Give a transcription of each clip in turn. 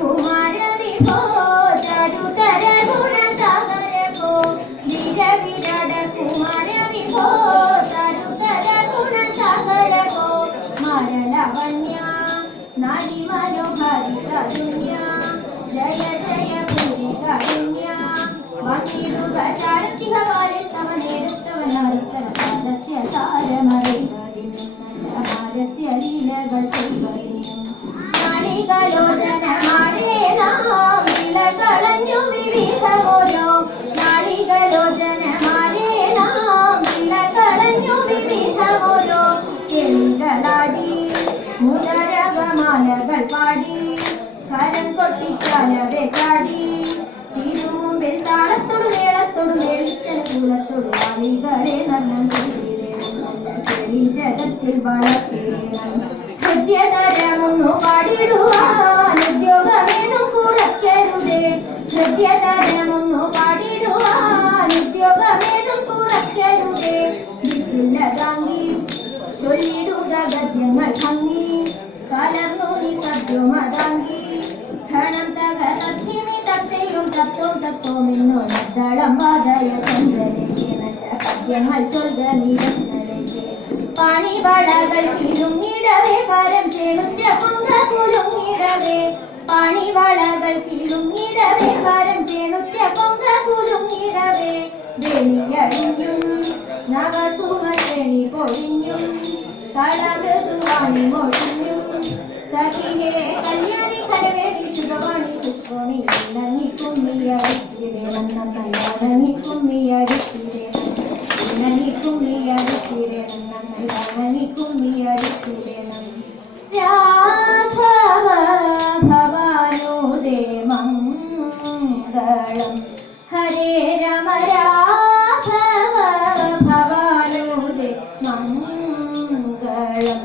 कुमार विभो चारुतर गुण सागर को वीर विराट कुमार विभो चारुतर गुण सागर को मार लावण्य नारी मनोहारी कारुण्य जय जय पूरी कारुण्य वांगिडुग चारति हवाले तवनेरुत्तवनारुत्तर पादस्य सारमरेस्य लीलകൾ ചെയ്വരിയും നാളികലോചനമാരേ നാം വിളകളഞ്ഞു വിവിധമോരോ നാളികലോചനമാരേ നാം വിളകളഞ്ഞു വിവിധമോരോ കിളികളാടി മുദരകമാലകൾ പാടി കരം കൊട്ടിച്ചാലവെ ചാടി തിരുമുമ്പിൽ താളത്തോടും മേളത്തോടും മേളിച്ചന കൂലത്തോടും ആളികളെ നന്നം ചെവി ജഗത്തിൽ വളർത്തിടണം ഹൃദ്യതരമൊന്നു പാടിടുവാൻ ഉദ്യോഗമേതും കുറയ്ക്കരുതേ ഹൃദ്യതരമൊന്നു പാടിടുവാൻ ഉദ്യോഗമേതും കുറയ്ക്കരുതേ വിദ്യുല്ലതാങ്കി ചൊല്ലിടുക ഗദ്യങ്ങൾ ഭംഗി കലർന്നു നീ സദ്യമതാങ്കി ഘണം തക തച്ചിമി തത്തയും തത്വം തത്വമെന്നോളത്തളം വാദയ ചന്ദ്രനേക്ക് നല്ല പദ്യങ്ങൾ ചൊൽക നീരന്നലേക്ക് പാണിവളകൾ കിലുങ്ങിടവേ പരം ചെണുറ്റ കൊങ്ക കുലുങ്ങിടവേ പാണിവളകൾ കിലുങ്ങിടവേ പരം ചെണുറ്റ കൊങ്ക കുലുങ്ങിടവേ വെളിയടിഞ്ഞും നവസുമശ്രേണി പൊഴിഞ്ഞും കളമൃദുവാണി മൊഴിഞ്ഞും സഖിയേ കല്യാണി കരവേടി ശുഭവാണി ശുശ്രോണി ഇണങ്ങി കുമ്മിയടിച്ചിടേ നന്ന കല്യാണി കുമ്മിയടിച്ചിടേ ഇണങ്ങി കുമ്മിയടിച്ചിടേ നന്ന കല്യാണി കുമ്മിയടിച്ചിടേ രാഘവ ഭവാനുദേ മംഗളം ഹരേ രമ രാഘവ ഭവാനുദേ മംഗളം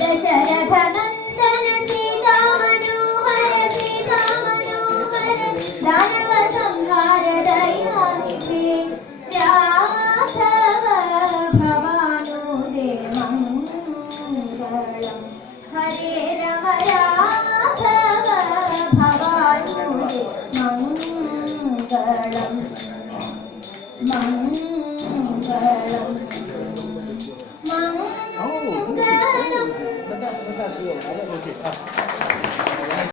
ദശരഥ നന്ദന സീതാ മനോഹര ദാനവ സംഹാര ദയാനിധേ രാഘവ ഭവാനുദേ മംഗളം ഹരേ രമ രാഘവ ഭവാനുദേ മംഗളം മംഗളം മംഗളം